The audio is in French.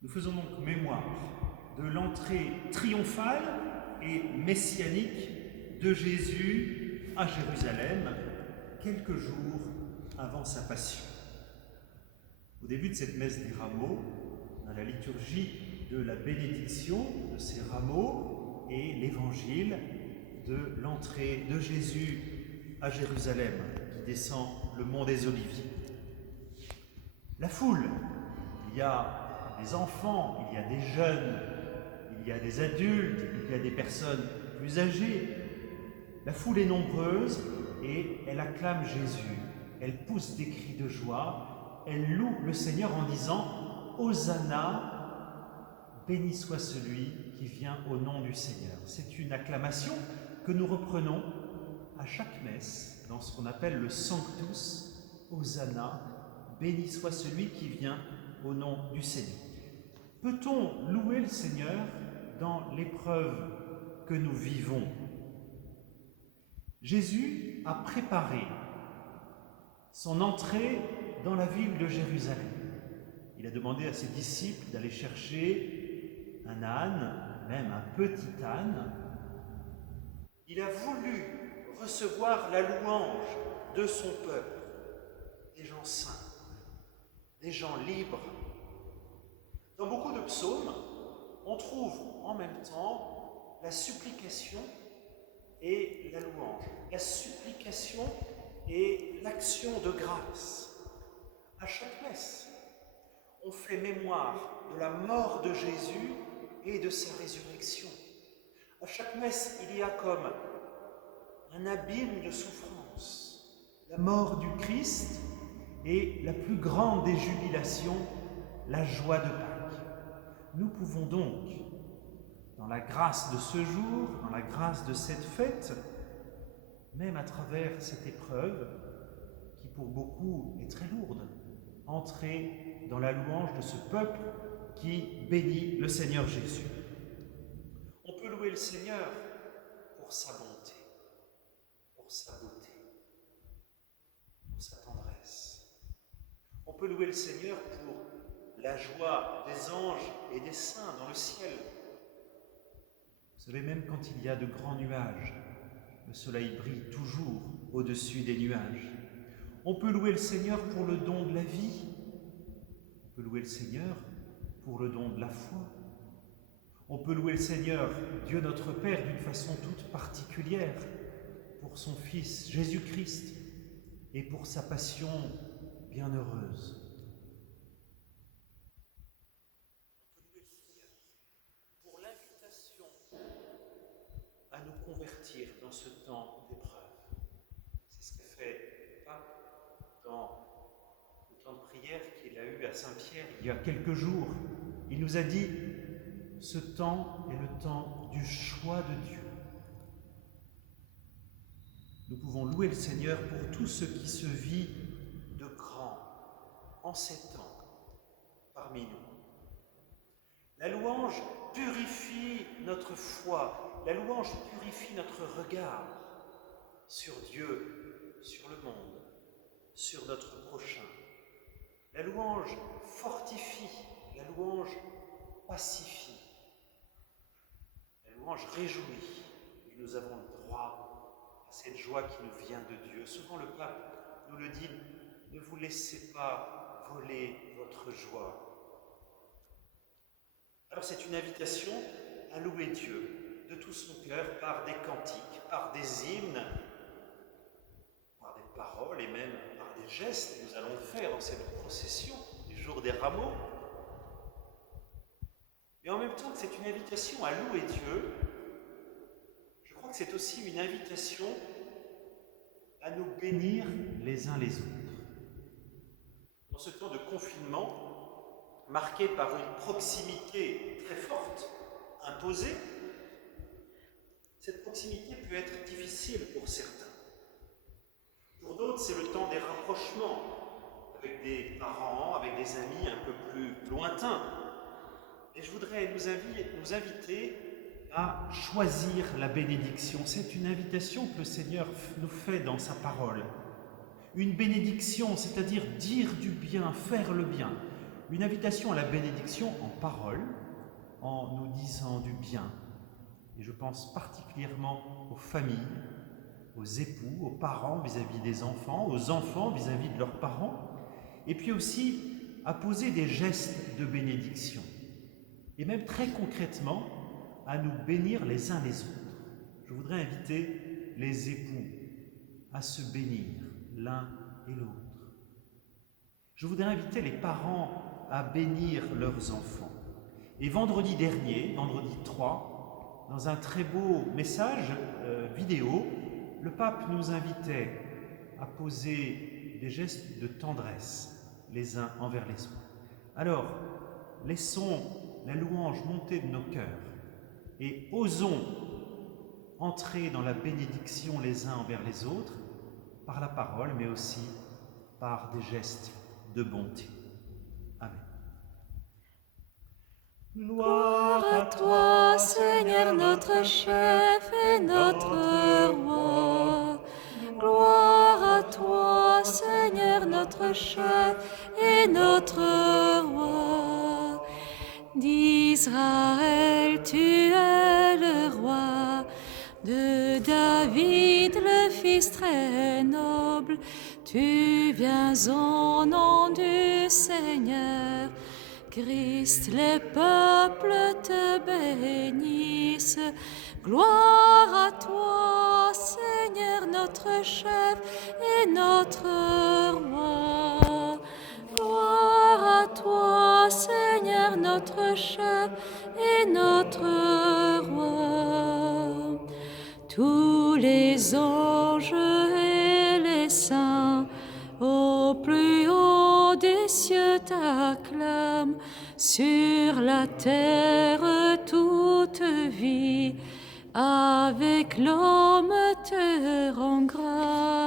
Nous faisons donc mémoire de l'entrée triomphale et messianique de Jésus à Jérusalem, quelques jours avant sa passion. Au début de cette messe des rameaux, dans la liturgie de la bénédiction de ces rameaux et l'évangile de l'entrée de Jésus à Jérusalem, qui descend le mont des Oliviers. La foule, il y a des enfants, il y a des jeunes, il y a des adultes, il y a des personnes plus âgées. La foule est nombreuse et elle acclame Jésus. Elle pousse des cris de joie, elle loue le Seigneur en disant « Hosanna, béni soit celui qui vient au nom du Seigneur ». C'est une acclamation que nous reprenons à chaque messe dans ce qu'on appelle le Sanctus, Hosanna, béni soit celui qui vient au nom du Seigneur. Peut-on louer le Seigneur dans l'épreuve que nous vivons? Jésus a préparé son entrée dans la ville de Jérusalem. Il a demandé à ses disciples d'aller chercher un âne, même un petit âne. Il a voulu recevoir la louange de son peuple, des gens saints, des gens libres. Dans beaucoup de psaumes, on trouve en même temps la supplication et la louange. La supplication et l'action de grâce. À chaque messe, on fait mémoire de la mort de Jésus et de sa résurrection. À chaque messe, il y a comme un abîme de souffrance, la mort du Christ et la plus grande des jubilations, la joie de Pâques. Nous pouvons donc, dans la grâce de ce jour, dans la grâce de cette fête, même à travers cette épreuve, qui pour beaucoup est très lourde, entrer dans la louange de ce peuple qui bénit le Seigneur Jésus. On peut louer le Seigneur pour sa bonté, pour sa beauté, pour sa tendresse. On peut louer le Seigneur pour la joie des anges et des saints dans le ciel. Vous savez, même quand il y a de grands nuages, le soleil brille toujours au-dessus des nuages. On peut louer le Seigneur pour le don de la vie. On peut louer le Seigneur pour le don de la foi. On peut louer le Seigneur, Dieu notre Père, d'une façon toute particulière, pour son Fils Jésus-Christ et pour sa passion bienheureuse. À nous convertir dans ce temps d'épreuve. C'est ce qu'a fait Pape dans le temps de prière qu'il a eu à Saint-Pierre il y a quelques jours. Il nous a dit « Ce temps est le temps du choix de Dieu ». Nous pouvons louer le Seigneur pour tout ce qui se vit de grand en ces temps parmi nous. La louange purifie notre foi. La louange purifie notre regard sur Dieu, sur le monde, sur notre prochain. La louange fortifie, la louange pacifie, la louange réjouit. Et nous avons le droit à cette joie qui nous vient de Dieu. Souvent le pape nous le dit, ne vous laissez pas voler votre joie. Alors c'est une invitation à louer Dieu de tout son cœur par des cantiques, par des hymnes, par des paroles et même par des gestes que nous allons faire dans cette procession du jour des rameaux. Mais en même temps que c'est une invitation à louer Dieu, je crois que c'est aussi une invitation à nous bénir les uns les autres. Dans ce temps de confinement, marqué par une proximité très forte, imposée, cette proximité peut être difficile pour certains. Pour d'autres, c'est le temps des rapprochements avec des parents, avec des amis un peu plus lointains. Et je voudrais nous inviter à choisir la bénédiction. C'est une invitation que le Seigneur nous fait dans sa parole. Une bénédiction, c'est-à-dire dire du bien, faire le bien. une invitation à la bénédiction en parole, en nous disant du bien. Et je pense particulièrement aux familles, aux époux, aux parents vis-à-vis des enfants, aux enfants vis-à-vis de leurs parents, et puis aussi à poser des gestes de bénédiction, et même très concrètement à nous bénir les uns les autres. Je voudrais inviter les époux à se bénir l'un et l'autre. Je voudrais inviter les parents à bénir leurs enfants. Et vendredi dernier, vendredi 3, dans un très beau message vidéo, le pape nous invitait à poser des gestes de tendresse les uns envers les autres. Alors, laissons la louange monter de nos cœurs et osons entrer dans la bénédiction les uns envers les autres par la parole, mais aussi par des gestes de bonté. Amen. Gloire à toi, Seigneur notre chef et notre roi. Gloire à toi, Seigneur notre chef et notre roi. D'Israël, tu es le roi. De David, le fils très noble, tu viens au nom du Seigneur. Christ, les peuples te bénissent. Gloire à toi, Seigneur notre chef et notre roi. Gloire à toi, Seigneur notre chef et notre roi. Tous les anges et les saints au plus haut des cieux t'acclament, sur la terre toute vie, avec l'homme te rend grâce.